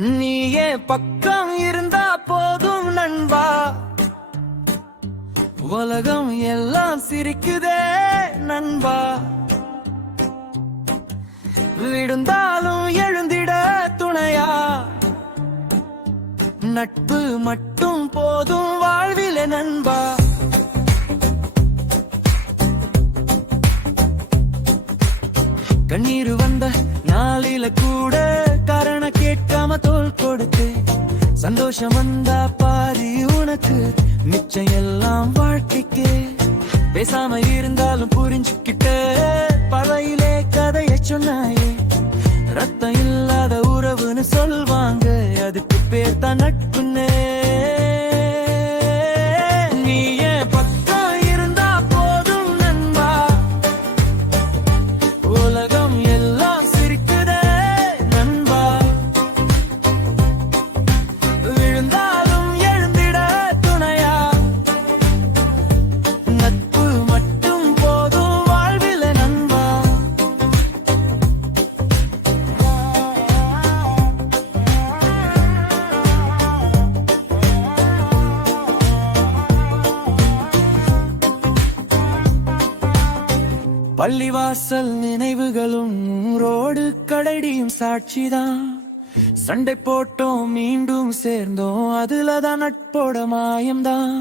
நீயே பக்கம் இருந்தா போதும் நண்பா, உலகம் எல்லாம் சிரிக்குதே நண்பா. விழுந்தாலும் எழுந்திட துணையா, நட்பு மட்டும் போதும் வாழ்விலே நண்பா. கண்ணீர் வந்த நாளில கூட காரணம் கேட்காம தோள் கொடுத்து, சந்தோஷம் வந்தா பாரி உனக்கு நிச்சயம் எல்லாம் வாழ்க்கைக்கு. பேசாம இருந்தாலும் புரிஞ்சுக்கிட்ட பழையிலே கதையை சொன்னாயே. ரத்தம் இல்லாத உறவுன்னு சொல்வாங்க, அதுக்கு பேர் தான் நட்புன்னு. பள்ளிவாசல் நினைவுகளும் ரோடு கடைடியும் சாட்சிதான். சண்டை போட்டோம் மீண்டும் சேர்ந்தோம், அதுலதான் நட்போட மாயம்தான்.